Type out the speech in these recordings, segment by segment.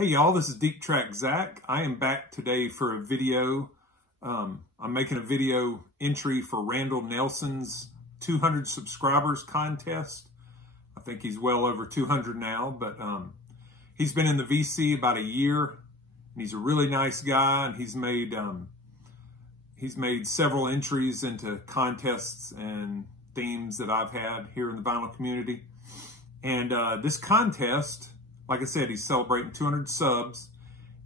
Hey y'all, this is Deep Track Zach. I am back today for a video. I'm making a video entry for Randall Nelson's 200 subscribers contest. I think he's well over 200 now, but he's been in the VC about a year, and he's a really nice guy, and he's made several entries into contests and themes that I've had here in the vinyl community. And this contest, like I said, he's celebrating 200 subs,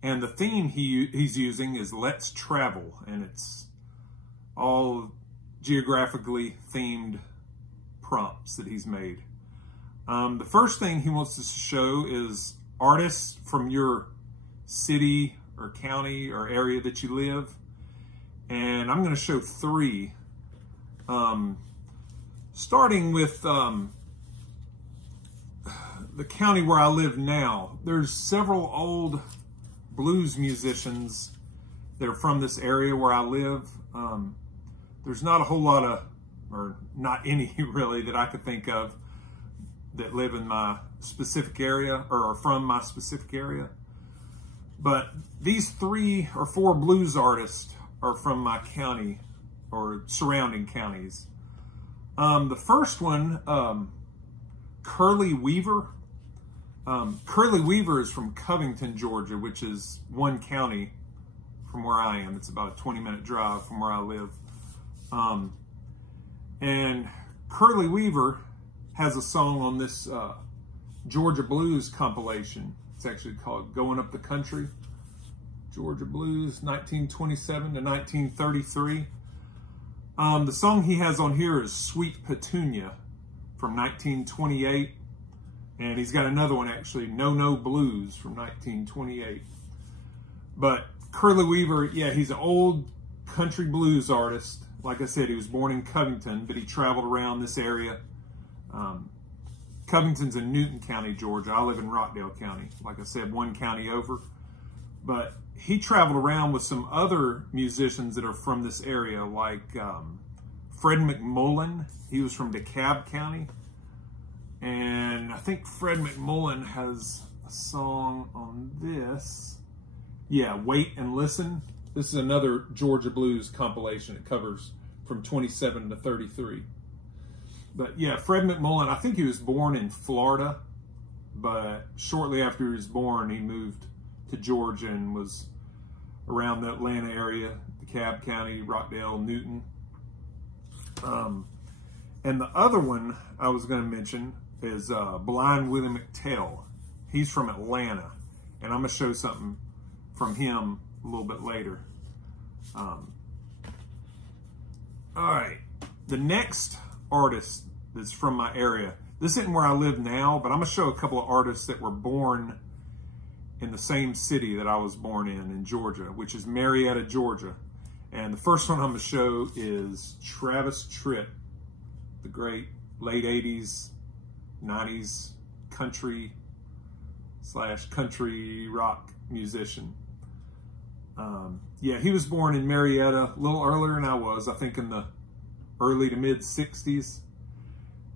and the theme he's using is Let's Travel, and it's all geographically themed prompts that he's made. The first thing he wants to show is artists from your city or county or area that you live, and I'm going to show three, starting with the county where I live now. There's several old blues musicians that are from this area where I live. There's not a whole lot of, or not any really, that I could think of that live in my specific area or are from my specific area. But these 3 or 4 blues artists are from my county or surrounding counties. The first one, Curly Weaver. Curly Weaver is from Covington, Georgia, which is one county from where I am. It's about a 20-minute drive from where I live. And Curly Weaver has a song on this Georgia Blues compilation. It's actually called Going Up the Country, Georgia Blues, 1927 to 1933. The song he has on here is Sweet Petunia from 1928. And he's got another one, actually, No No Blues from 1928. But Curly Weaver, yeah, he's an old country blues artist. Like I said, he was born in Covington, but he traveled around this area. Covington's in Newton County, Georgia. I live in Rockdale County. Like I said, one county over. But he traveled around with some other musicians that are from this area, like Fred McMullen. He was from DeKalb County. And I think Fred McMullen has a song on this. Yeah, Wait and Listen. This is another Georgia Blues compilation. It covers from 27 to 33. But yeah, Fred McMullen, I think he was born in Florida, but shortly after he was born, he moved to Georgia and was around the Atlanta area, DeKalb County, Rockdale, Newton. And the other one I was going to mention is Blind Willie McTell. He's from Atlanta, and I'm going to show something from him a little bit later. All right, the next artist that's from my area, this isn't where I live now, but I'm going to show a couple of artists that were born in the same city that I was born in Georgia, which is Marietta, Georgia. And the first one I'm going to show is Travis Tritt, the great late 80s, 90s country / country rock musician. Yeah, he was born in Marietta a little earlier than I was, I think in the early to mid 60s.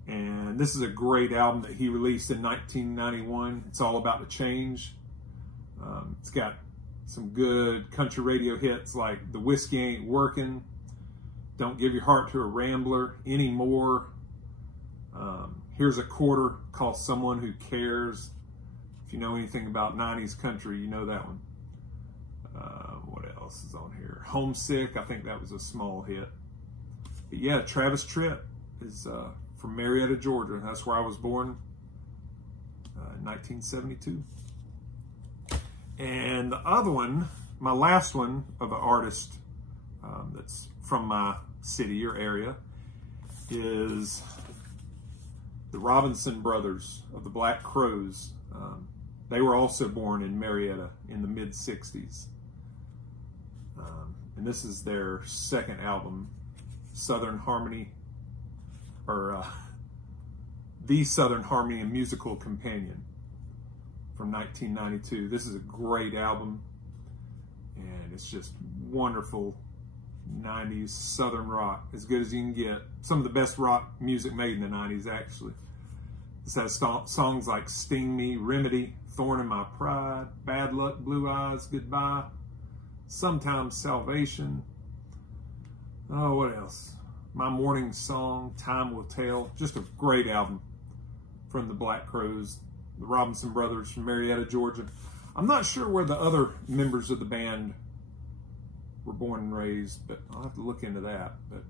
And this is a great album that he released in 1991. It's all about the change. It's got some good country radio hits like The Whiskey Ain't Working, Don't Give Your Heart to a Rambler, Anymore. Here's a Quarter, called Someone Who Cares. If you know anything about 90s country, you know that one. What else is on here? Homesick, I think that was a small hit. But yeah, Travis Tritt is from Marietta, Georgia. That's where I was born, 1972. And the other one, my last one of an artist that's from my city or area, is the Robinson Brothers of the Black Crowes. They were also born in Marietta in the mid 60s. And this is their second album, Southern Harmony, or The Southern Harmony and Musical Companion from 1992. This is a great album, and it's just wonderful 90s Southern rock, as good as you can get. Some of the best rock music made in the 90s, actually. This has songs like Sting Me, Remedy, Thorn in My Pride, Bad Luck, Blue Eyes, Goodbye, Sometimes Salvation. Oh, what else? My Morning Song, Time Will Tell. Just a great album from the Black Crowes, the Robinson Brothers from Marietta, Georgia. I'm not sure where the other members of the band were born and raised, but I'll have to look into that. But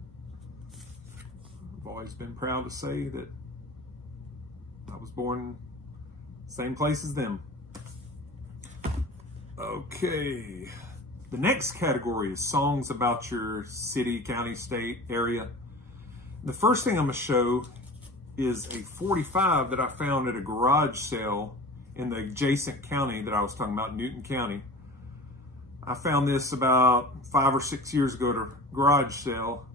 I've always been proud to say that I was born same place as them. Okay. The next category is songs about your city, county, state, area. The first thing I'm going to show is a 45 that I found at a garage sale in the adjacent county that I was talking about, Newton County. I found this about 5 or 6 years ago at a garage sale.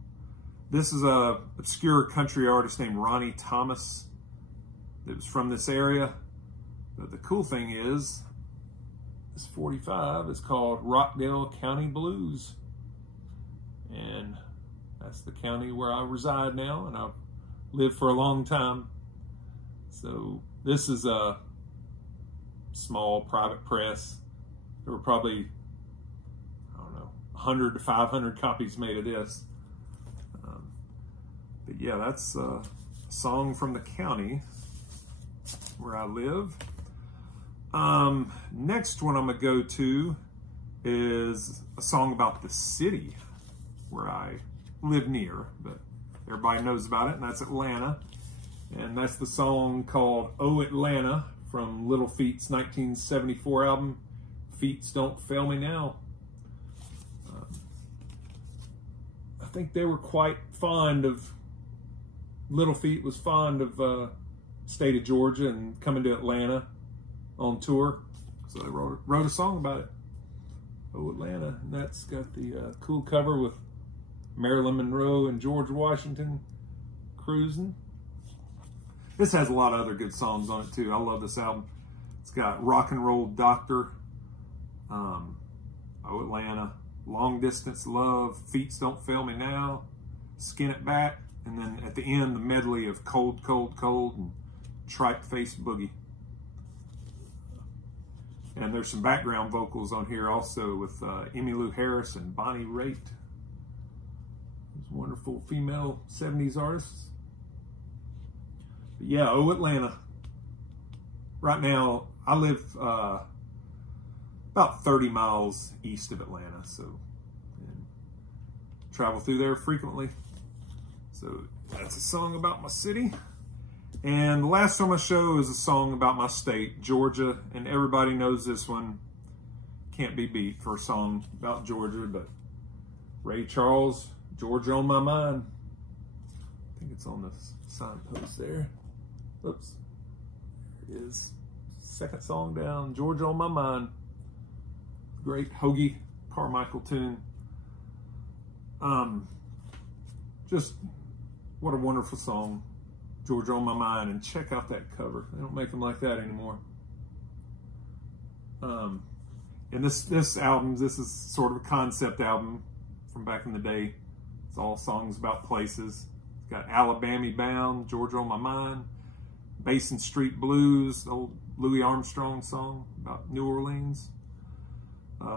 This is a obscure country artist named Ronnie Thomas that was from this area. But the cool thing is, this 45 is called Rockdale County Blues. And that's the county where I reside now, and I've lived for a long time. So this is a small private press. There were probably, I don't know, 100 to 500 copies made of this. But yeah, that's a song from the county where I live. Next one I'm gonna go to is a song about the city where I live near, but everybody knows about it, and that's Atlanta. And that's the song called Oh Atlanta from Little Feat's 1974 album, Feats Don't Fail Me Now. I think they were quite fond of, Little Feat was fond of state of Georgia and coming to Atlanta on tour. So they wrote a song about it. Oh, Atlanta. And that's got the cool cover with Marilyn Monroe and George Washington cruising. This has a lot of other good songs on it too. I love this album. It's got Rock and Roll Doctor, Oh Atlanta, Long Distance Love, Feats Don't Fail Me Now, Skin It Back, and then at the end, the medley of Cold, Cold, Cold and Tripe Face Boogie. And there's some background vocals on here also with Emmylou Harris and Bonnie Raitt. These wonderful female 70s artists. But yeah, Oh Atlanta. Right now, I live about 30 miles east of Atlanta, so and travel through there frequently. So that's a song about my city. And the last one I'm going to show is a song about my state, Georgia. And everybody knows this one. Can't be beat for a song about Georgia, but Ray Charles, Georgia on My Mind. I think it's on the signpost there. Oops. There it is. Second song down, Georgia on My Mind. Great Hoagie Carmichael tune. Just what a wonderful song. Georgia on My Mind, and check out that cover. They don't make them like that anymore. And this album, this is sort of a concept album from back in the day. It's all songs about places. It's got Alabama Bound, Georgia on My Mind, Basin Street Blues, the old Louis Armstrong song about New Orleans,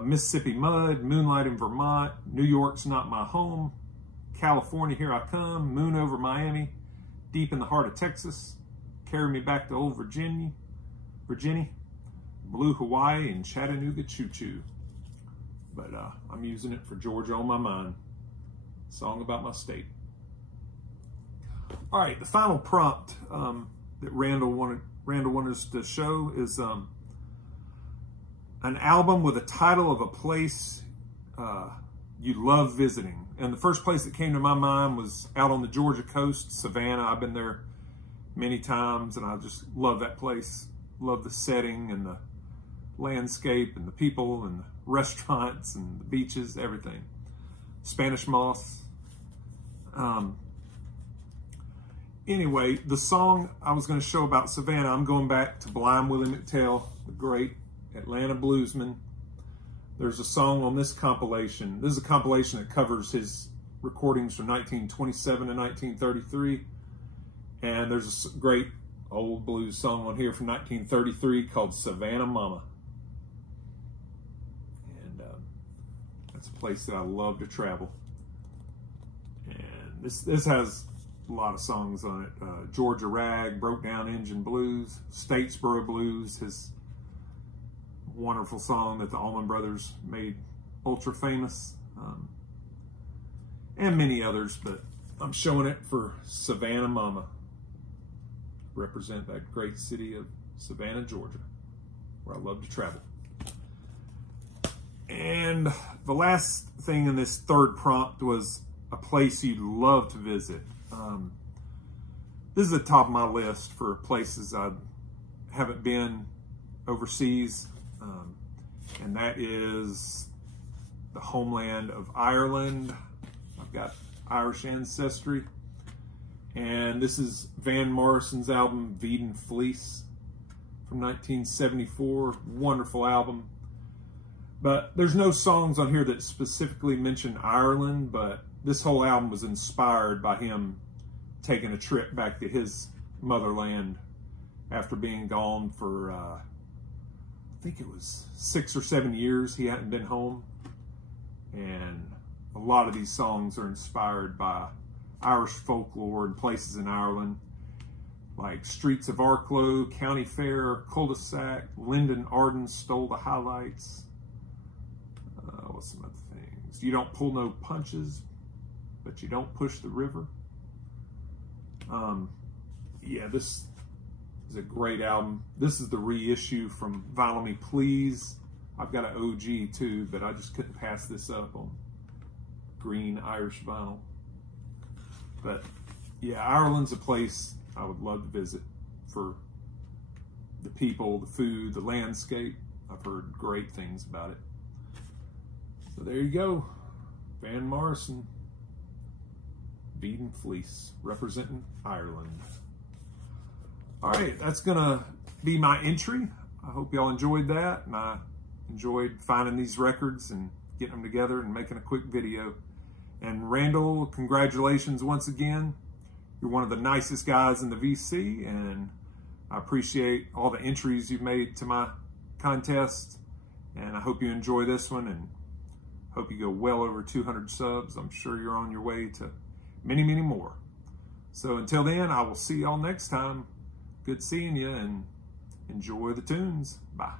Mississippi Mud, Moonlight in Vermont, New York's Not My Home, California Here I Come, Moon Over Miami, Deep in the Heart of Texas, Carry Me Back to Old Virginia, Blue Hawaii, and Chattanooga Choo Choo. But I'm using it for Georgia on My Mind. Song about my state. All right, the final prompt that Randall wanted us to show is an album with a title of a place you love visiting. And the first place that came to my mind was out on the Georgia coast, Savannah. I've been there many times, and I just love that place. Love the setting and the landscape and the people and the restaurants and the beaches, everything. Spanish Moss. Anyway, the song I was going to show about Savannah, I'm going back to Blind Willie McTell, the great Atlanta bluesman. There's a song on this compilation. This is a compilation that covers his recordings from 1927 to 1933. And there's a great old blues song on here from 1933 called Savannah Mama. And that's a place that I love to travel. And this has a lot of songs on it. Georgia Rag, Broke Down Engine Blues, Statesboro Blues, his wonderful song that the Allman Brothers made ultra famous, and many others, but I'm showing it for Savannah Mama. Represent that great city of Savannah, Georgia, where I love to travel. And the last thing in this third prompt was a place you'd love to visit. This is at the top of my list for places I haven't been overseas, and that is the homeland of Ireland. I've got Irish ancestry, and this is Van Morrison's album Veed Fleece from 1974. Wonderful album, but there's no songs on here that specifically mention Ireland, but this whole album was inspired by him taking a trip back to his motherland after being gone for I think it was 6 or 7 years. He hadn't been home, and a lot of these songs are inspired by Irish folklore and places in Ireland, like Streets of Arklow, County Fair, Cul-de-sac, Lyndon Arden Stole the Highlights. What's some other things? You Don't Pull No Punches, but You Don't Push the River. Yeah, this is a great album. This is the reissue from Vinyl Me Please. I've got an OG too, but I just couldn't pass this up on green Irish vinyl. But yeah, Ireland's a place I would love to visit for the people, the food, the landscape. I've heard great things about it. So there you go. Van Morrison, Veed Fleece, representing Ireland. All right, that's gonna be my entry. I hope y'all enjoyed that, and I enjoyed finding these records and getting them together and making a quick video. And Randall, congratulations once again. You're one of the nicest guys in the VC, and I appreciate all the entries you've made to my contest. And I hope you enjoy this one, and hope you go well over 200 subs. I'm sure you're on your way to many, many more. So until then, I will see y'all next time. Good seeing you, and enjoy the tunes. Bye.